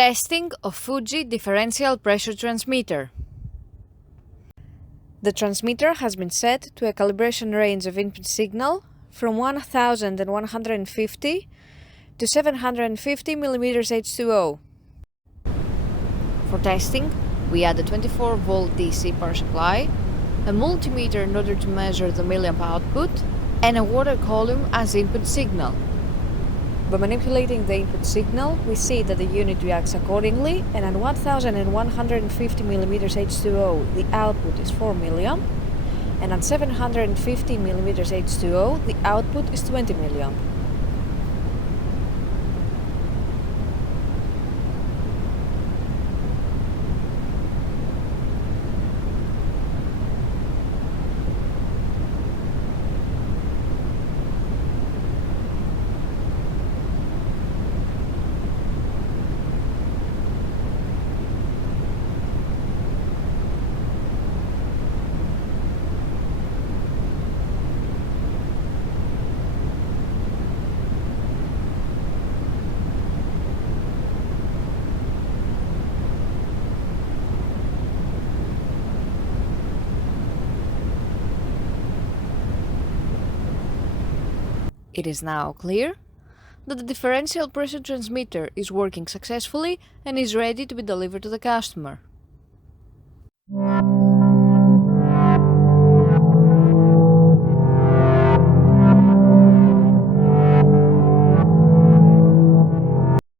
Testing of Fuji Differential Pressure Transmitter. The transmitter has been set to a calibration range of input signal from 1150 to 750 mm H2O. For testing, we add a 24-volt DC power supply, a multimeter in order to measure the milliamp output, and a water column as input signal. By manipulating the input signal, we see that the unit reacts accordingly, and at 1150 mm H2O the output is 4 milliamp, and at 750 mm H2O the output is 20 milliamp. It is now clear that the differential pressure transmitter is working successfully and is ready to be delivered to the customer.